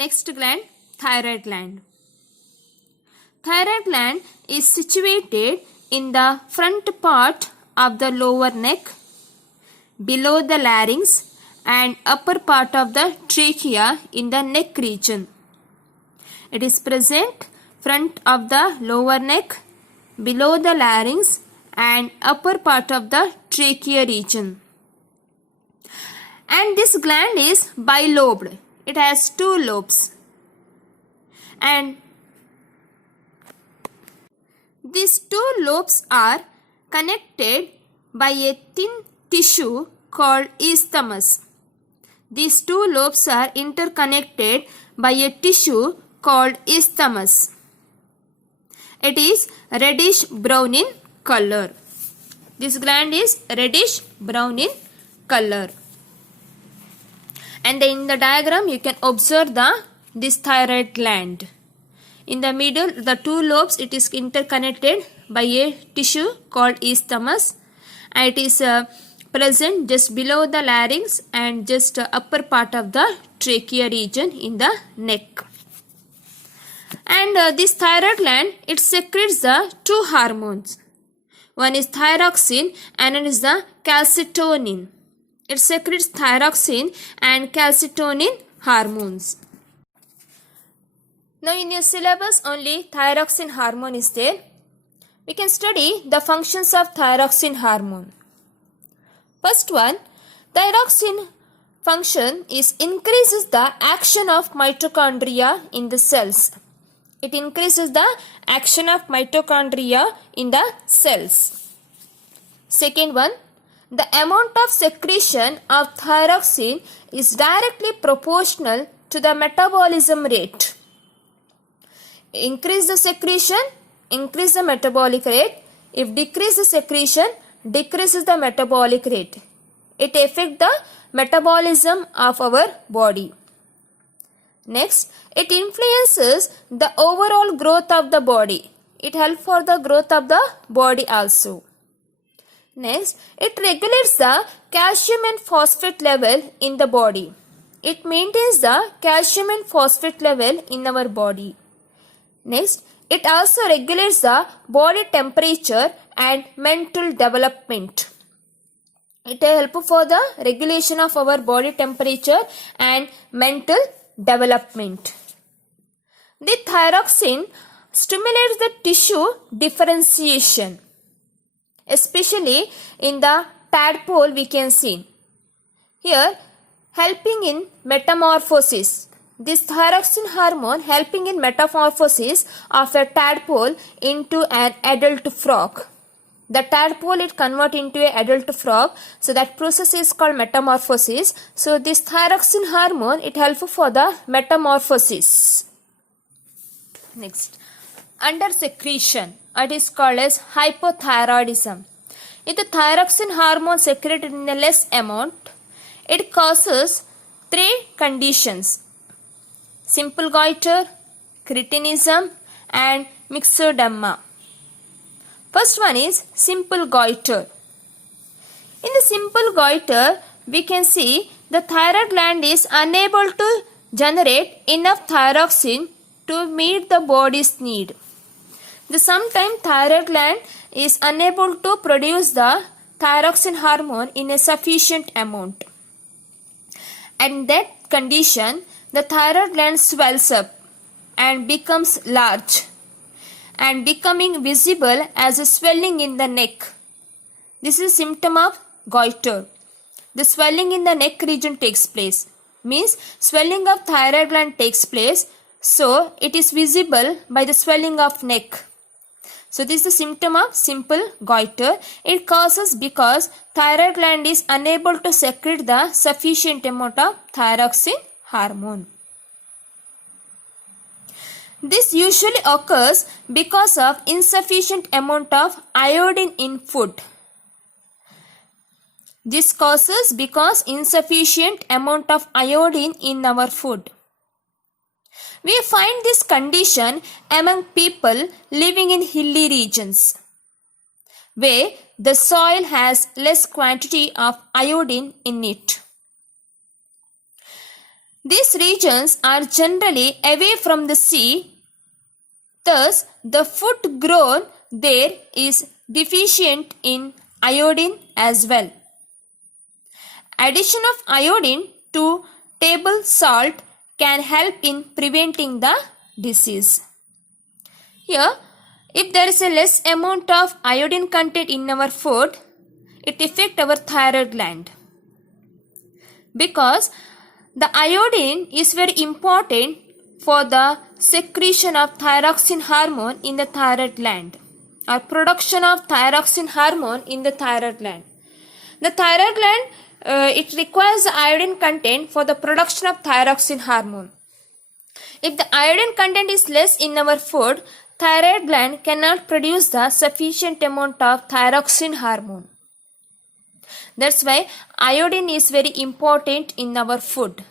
Next gland, thyroid gland. Thyroid gland is situated in the front part of the lower neck, below the larynx and upper part of the trachea in the neck region. It is present front of the lower neck, below the larynx and upper part of the trachea region. And this gland is bilobed. It has two lobes. And these two lobes are connected by a thin tissue called isthmus. These two lobes are interconnected by a tissue called isthmus. It is reddish brown in color. This gland is reddish brown in color. And in the diagram you can observe this thyroid gland. In the middle, the two lobes, it is interconnected by a tissue called isthmus, and it is present just below the larynx and just upper part of the trachea region in the neck. And this thyroid gland, it secretes the two hormones. One is thyroxine and one is the calcitonin. It secretes thyroxine and calcitonin hormones. Now in your syllabus only thyroxine hormone is there. We can study the functions of thyroxine hormone. First one, thyroxine function is increases the action of mitochondria in the cells. It increases the action of mitochondria in the cells. Second one, the amount of secretion of thyroxine is directly proportional to the metabolism rate. Increase the secretion, increase the metabolic rate. If decrease the secretion, decreases the metabolic rate. It affects the metabolism of our body. Next, it influences the overall growth of the body. It helps for the growth of the body also. Next, it regulates the calcium and phosphate level in the body. It maintains the calcium and phosphate level in our body. Next, it also regulates the body temperature and mental development. It helps for the regulation of our body temperature and mental development. The thyroxine stimulates the tissue differentiation, especially in the tadpole we can see. Here, helping in metamorphosis. This thyroxine hormone helping in metamorphosis of a tadpole into an adult frog. The tadpole it convert into an adult frog. So that process is called metamorphosis. So this thyroxine hormone it helps for the metamorphosis. Next, under secretion. It is called as hypothyroidism. If the thyroxine hormone secreted in a less amount, it causes three conditions: simple goiter, cretinism and myxedema. First one is simple goiter. In the simple goiter, we can see the thyroid gland is unable to generate enough thyroxine to meet the body's need. Sometimes thyroid gland is unable to produce the thyroxine hormone in a sufficient amount. And that condition, the thyroid gland swells up and becomes large and becoming visible as a swelling in the neck. This is a symptom of goiter. The swelling in the neck region takes place. Means swelling of thyroid gland takes place. So it is visible by the swelling of neck. So this is the symptom of simple goiter. It causes because thyroid gland is unable to secrete the sufficient amount of thyroxine hormone. This usually occurs because of insufficient amount of iodine in food. This causes because insufficient amount of iodine in our food. We find this condition among people living in hilly regions, where the soil has less quantity of iodine in it. These regions are generally away from the sea, thus the food grown there is deficient in iodine as well. Addition of iodine to table salt can help in preventing the disease. Here, if there is a less amount of iodine content in our food, it affects our thyroid gland. Because the iodine is very important for the secretion of thyroxine hormone in the thyroid gland, or production of thyroxine hormone in the thyroid gland. The thyroid gland it requires the iodine content for the production of thyroxine hormone. If the iodine content is less in our food, thyroid gland cannot produce the sufficient amount of thyroxine hormone. That's why iodine is very important in our food.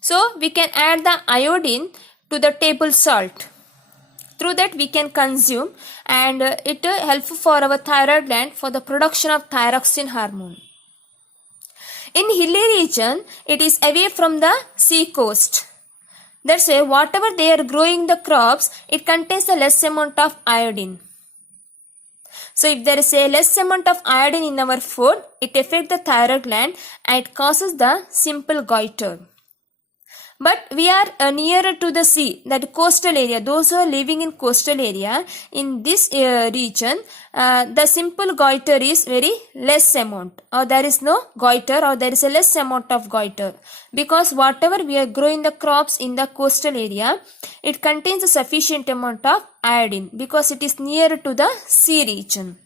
So we can add the iodine to the table salt. Through that we can consume, and it helpful for our thyroid gland for the production of thyroxine hormone. In hilly region, it is away from the sea coast. That's why whatever they are growing the crops, it contains a less amount of iodine. So if there is a less amount of iodine in our food, it affects the thyroid gland and it causes the simple goiter. But we are nearer to the sea, that coastal area. Those who are living in coastal area, in this region, the simple goiter is very less amount, or there is no goiter, or there is a less amount of goiter. Because whatever we are growing the crops in the coastal area, it contains a sufficient amount of iodine because it is nearer to the sea region.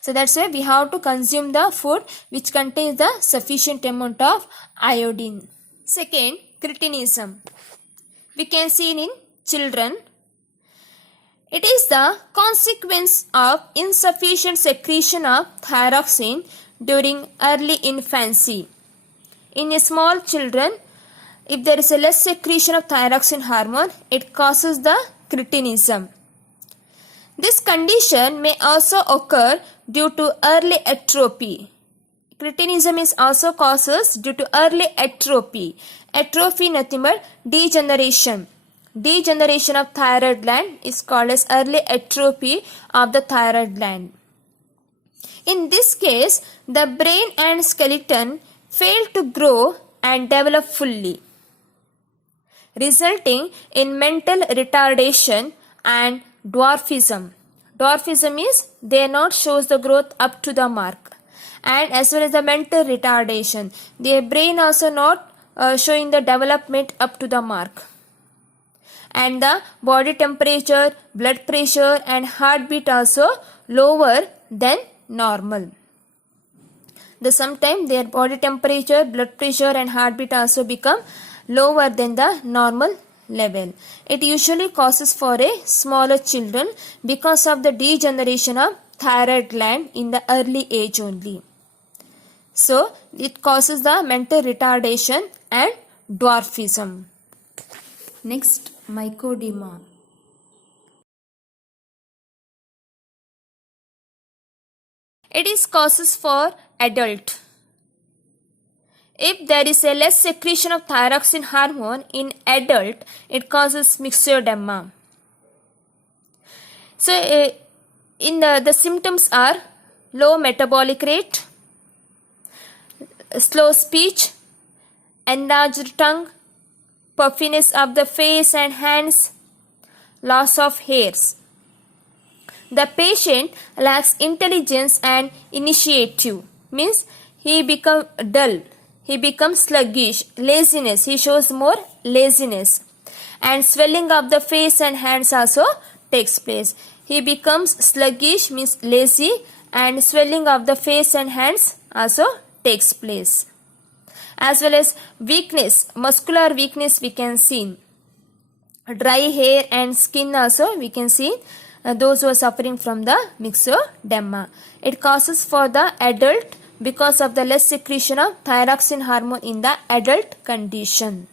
So that's why we have to consume the food which contains the sufficient amount of iodine. Second, cretinism. We can see it in children. It is the consequence of insufficient secretion of thyroxine during early infancy. In a small children, if there is a less secretion of thyroxine hormone, it causes the cretinism. This condition may also occur due to early atrophy. Cretinism is also causes due to early atrophy. Atrophy nothing but degeneration. Degeneration of thyroid gland is called as early atrophy of the thyroid gland. In this case, the brain and skeleton fail to grow and develop fully, resulting in mental retardation and dwarfism. Dwarfism is they not shows the growth up to the mark, and as well as the mental retardation. Their brain also not showing the development up to the mark. And the body temperature, blood pressure and heartbeat also lower than normal. Sometimes their body temperature, blood pressure and heartbeat also become lower than the normal level. It usually causes for a smaller children because of the degeneration of thyroid gland in the early age only. So it causes the mental retardation and dwarfism. Next, mycodema. It is causes for adult. If there is a less secretion of thyroxine hormone in adult, it causes myxedema. So in the symptoms are low metabolic rate, slow speech, enlarged tongue, puffiness of the face and hands, loss of hairs. The patient lacks intelligence and initiative, means he becomes dull, he becomes sluggish, laziness, he shows more laziness, and swelling of the face and hands also takes place. He becomes sluggish, means lazy, and swelling of the face and hands also takes place. As well as weakness, muscular weakness we can see. Dry hair and skin also we can see. Those who are suffering from the myxedema. It causes for the adult because of the less secretion of thyroxine hormone in the adult condition.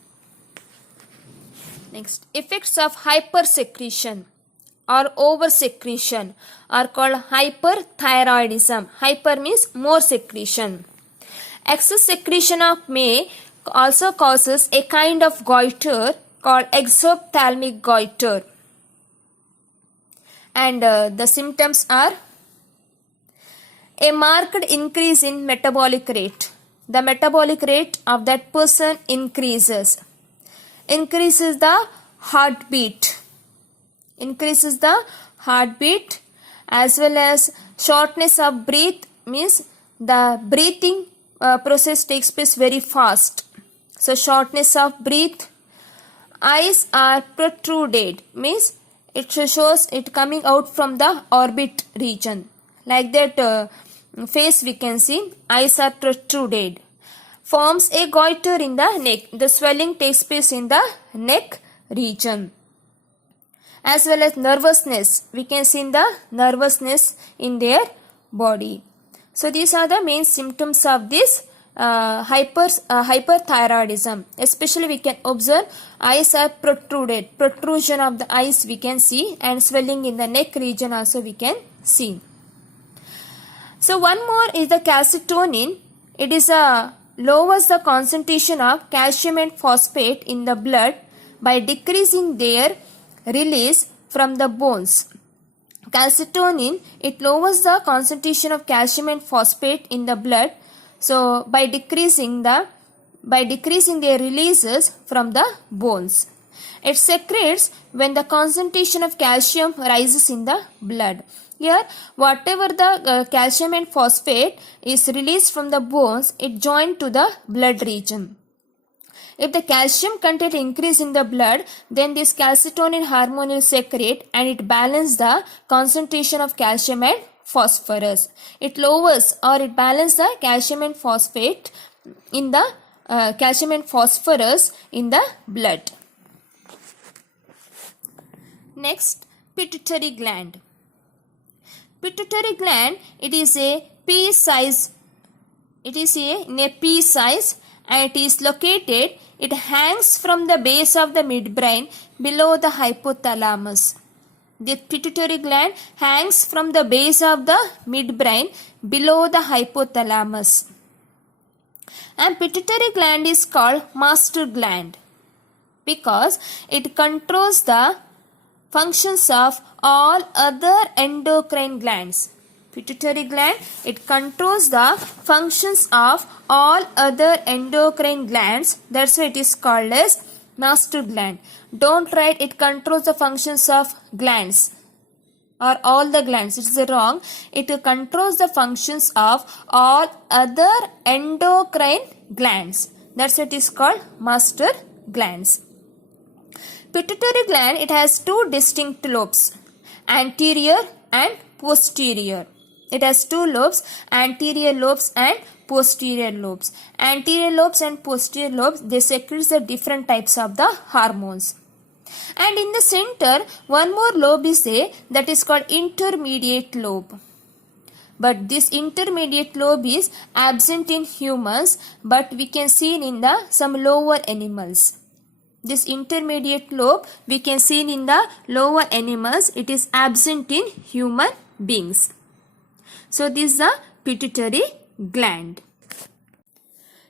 Next, effects of hypersecretion or oversecretion are called hyperthyroidism. Hyper means more secretion. Excess secretion of may also causes a kind of goiter called exophthalmic goiter. And the symptoms are a marked increase in metabolic rate. The metabolic rate of that person increases the heartbeat, as well as shortness of breath, means the breathing process takes place very fast. So shortness of breath. Eyes are protruded, means it shows it coming out from the orbit region. Like that face we can see, eyes are protruded. Forms a goiter in the neck. The swelling takes place in the neck region. As well as nervousness, we can see in the nervousness in their body. So these are the main symptoms of this hyperthyroidism. Especially we can observe eyes are protruded. Protrusion of the eyes we can see, and swelling in the neck region also we can see. So one more is the calcitonin. It is lowers the concentration of calcium and phosphate in the blood by decreasing their release from the bones. Calcitonin, it lowers the concentration of calcium and phosphate in the blood. So by decreasing their releases from the bones. It secretes when the concentration of calcium rises in the blood. Here, whatever the calcium and phosphate is released from the bones, it joined to the blood region. If the calcium content increase in the blood, then this calcitonin hormone will secrete and it balances the concentration of calcium and phosphorus. It lowers or it balances the calcium and phosphate in the phosphorus in the blood. Next, pituitary gland. Pituitary gland, it is a pea size. It is in a pea size, and it is located. It hangs from the base of the midbrain below the hypothalamus. The pituitary gland hangs from the base of the midbrain below the hypothalamus. And pituitary gland is called master gland because it controls the functions of all other endocrine glands. Pituitary gland, it controls the functions of all other endocrine glands. That's why it is called as master gland. Don't write it controls the functions of glands or all the glands. It is wrong. It controls the functions of all other endocrine glands. That's why it is called master glands. Pituitary gland, it has two distinct lobes, anterior and posterior. It has two lobes, anterior lobes and posterior lobes. Anterior lobes and posterior lobes, they secrete the different types of the hormones. And in the center, one more lobe is there, that is called intermediate lobe. But this intermediate lobe is absent in humans, but we can see it in some lower animals. This intermediate lobe we can see in the lower animals. It is absent in human beings. So this is the pituitary gland.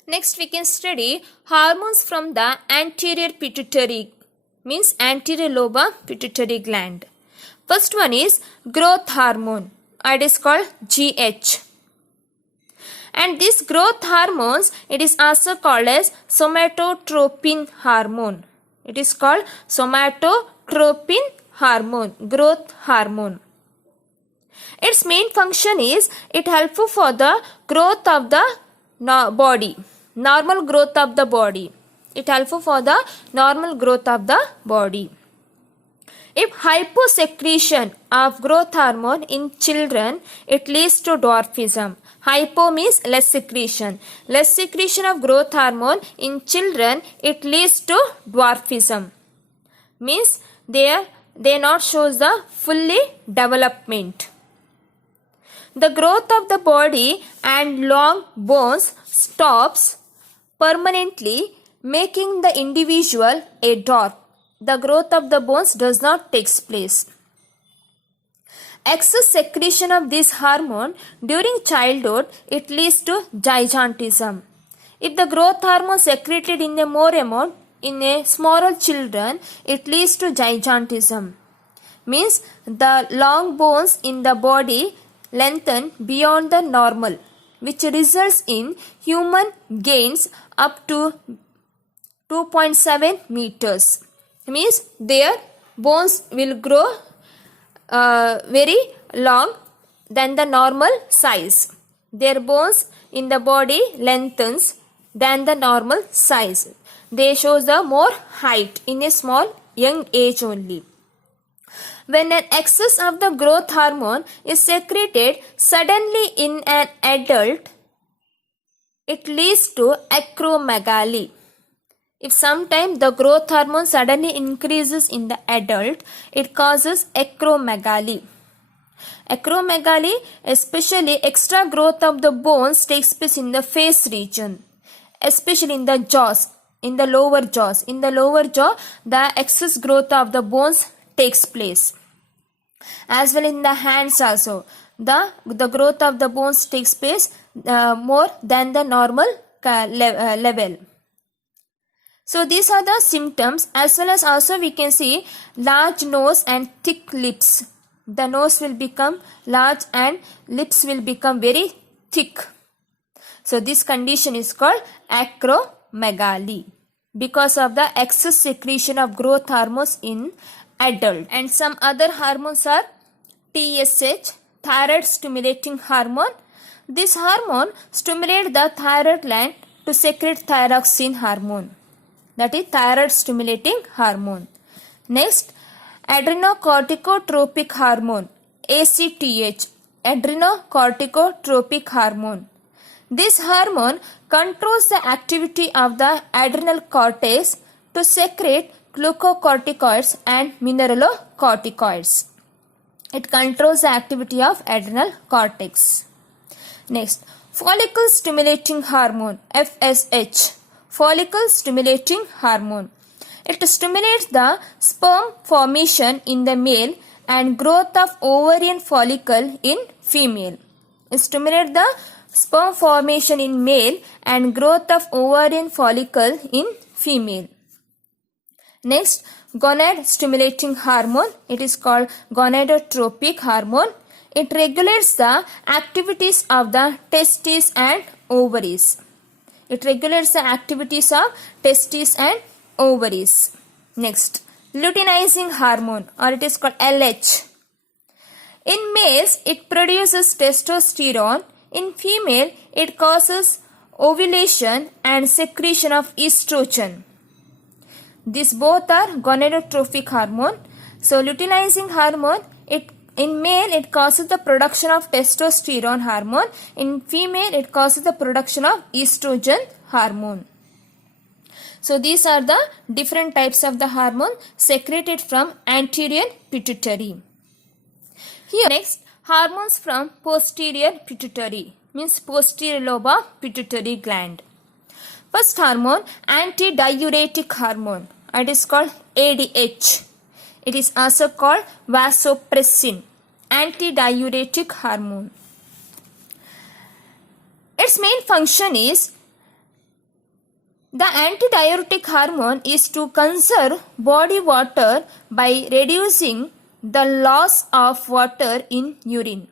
Next we can study hormones from the anterior pituitary, means anterior lobe of pituitary gland. First one is growth hormone. It is called GH. And this growth hormones, it is also called as somatotropin hormone. It is called somatotropin hormone, growth hormone. Its main function is it helpful for the growth of the body, normal growth of the body. It helpful for the normal growth of the body. If hyposecretion of growth hormone in children, it leads to dwarfism. Hypo means less secretion. Less secretion of growth hormone in children, it leads to dwarfism. Means they not shows the fully development. The growth of the body and long bones stops permanently, making the individual a dwarf. The growth of the bones does not take place. Excess secretion of this hormone during childhood, it leads to gigantism. If the growth hormone secreted in a more amount in a smaller children, it leads to gigantism. Means the long bones in the body lengthen beyond the normal, which results in human gains up to 2.7 meters. Means their bones will grow very long than the normal size. Their bones in the body lengthens than the normal size. They show the more height in a small young age only. When an excess of the growth hormone is secreted suddenly in an adult, it leads to acromegaly. If sometime the growth hormone suddenly increases in the adult, it causes acromegaly. Acromegaly, especially extra growth of the bones, takes place in the face region, especially in the jaws, in the lower jaws. In the lower jaw, the excess growth of the bones takes place. As well in the hands also, the growth of the bones takes place more than the normal level. So these are the symptoms, as well as also we can see large nose and thick lips. The nose will become large and lips will become very thick. So this condition is called acromegaly because of the excess secretion of growth hormones in adult. And some other hormones are TSH, thyroid stimulating hormone. This hormone stimulates the thyroid gland to secrete thyroxine hormone. That is thyroid stimulating hormone. Next, adrenocorticotropic hormone, ACTH, adrenocorticotropic hormone. This hormone controls the activity of the adrenal cortex to secrete glucocorticoids and mineralocorticoids. It controls the activity of adrenal cortex. Next, follicle stimulating hormone, FSH, follicle stimulating hormone. It stimulates the sperm formation in the male and growth of ovarian follicle in female. It stimulates the sperm formation in male and growth of ovarian follicle in female. Next, gonad stimulating hormone. It is called gonadotropic hormone. It regulates the activities of the testes and ovaries. It regulates the activities of testes and ovaries. Next, luteinizing hormone, or it is called LH. In males, it produces testosterone. In female, it causes ovulation and secretion of estrogen. These both are gonadotropic hormone. So, luteinizing hormone, in male, it causes the production of testosterone hormone. In female, it causes the production of estrogen hormone. So these are the different types of the hormone secreted from anterior pituitary. Here next, hormones from posterior pituitary, means posterior lobe of pituitary gland. First hormone, antidiuretic hormone. It is called ADH. It is also called vasopressin, antidiuretic hormone. Its main function is, the antidiuretic hormone is to conserve body water by reducing the loss of water in urine.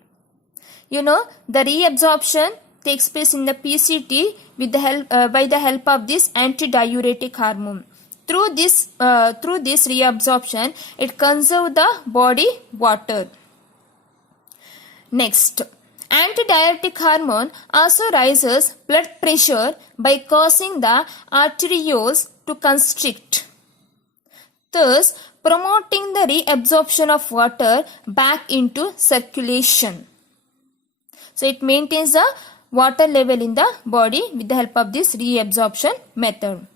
You know, the reabsorption takes place in the PCT with the help by the help of this antidiuretic hormone. Through this reabsorption, it conserves the body water. Next, antidiuretic hormone also raises blood pressure by causing the arterioles to constrict, thus promoting the reabsorption of water back into circulation. So it maintains the water level in the body with the help of this reabsorption method.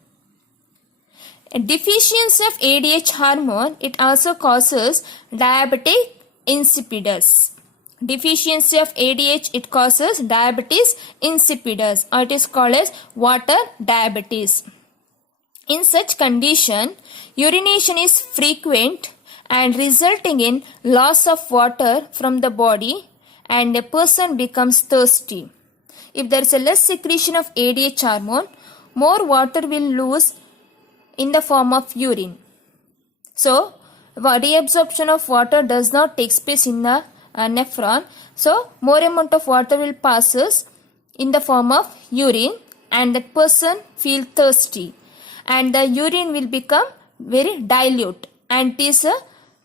A deficiency of ADH hormone, it also causes diabetic insipidus. Deficiency of ADH, it causes diabetes insipidus, or it is called as water diabetes. In such condition, urination is frequent and resulting in loss of water from the body, and a person becomes thirsty. If there is a less secretion of ADH hormone, more water will lose in the form of urine. So, reabsorption of water does not take place in the nephron. So, more amount of water will passes in the form of urine, and that person feel thirsty, and the urine will become very dilute, and it is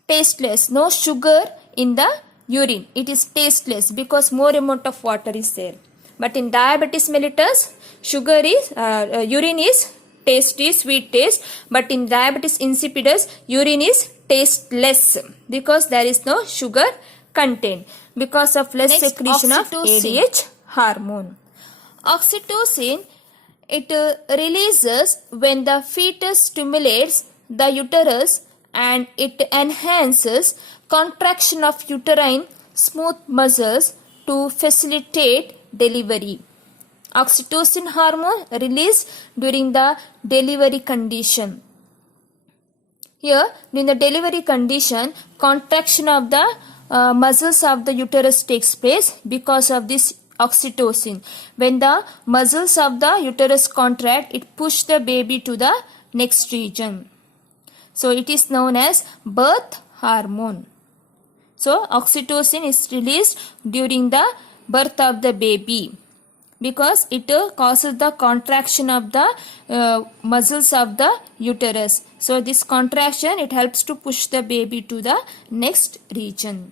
tasteless. No sugar in the urine. It is tasteless because more amount of water is there. But in diabetes mellitus, urine is tasty, sweet taste, but in diabetes insipidus, urine is tasteless because there is no sugar content because of less secretion of ADH hormone. Oxytocin, it releases when the fetus stimulates the uterus, and it enhances contraction of uterine smooth muscles to facilitate delivery. Oxytocin hormone released during the delivery condition. Here, during the delivery condition, contraction of the muscles of the uterus takes place because of this oxytocin. When the muscles of the uterus contract, it pushes the baby to the next region. So, it is known as birth hormone. So, oxytocin is released during the birth of the baby because it causes the contraction of the muscles of the uterus. So, this contraction, it helps to push the baby to the next region.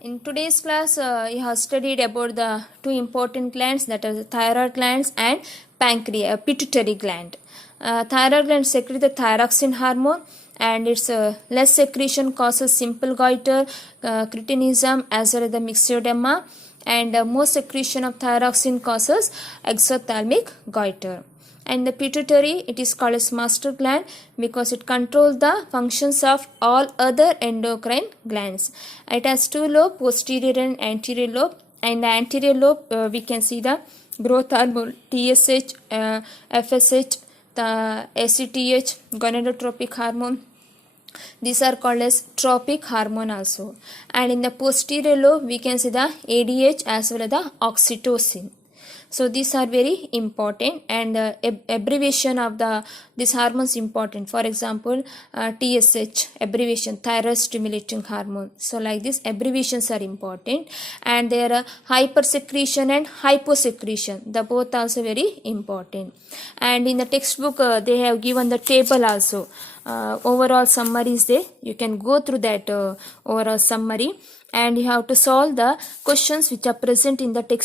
In today's class, we have studied about the two important glands, that are the thyroid glands and pituitary gland. Thyroid gland secretes the thyroxine hormone, and its less secretion causes simple goiter, cretinism, as well as the myxoedema, and more secretion of thyroxine causes exothalamic goiter. And the pituitary, it is called as master gland because it controls the functions of all other endocrine glands. It has two lobes, posterior and anterior lobe. And the anterior lobe, we can see the growth hormone, TSH, FSH, the ACTH, gonadotropic hormone. These are called as tropic hormone also. And in the posterior lobe, we can see the ADH as well as the oxytocin. So these are very important, and abbreviation of this hormone is important. For example, TSH, abbreviation, thyroid stimulating hormone. So like this, abbreviations are important, and there are hypersecretion and hyposecretion. The both also very important. And in the textbook, they have given the table also. Overall summary is there. You can go through that overall summary, and you have to solve the questions which are present in the text.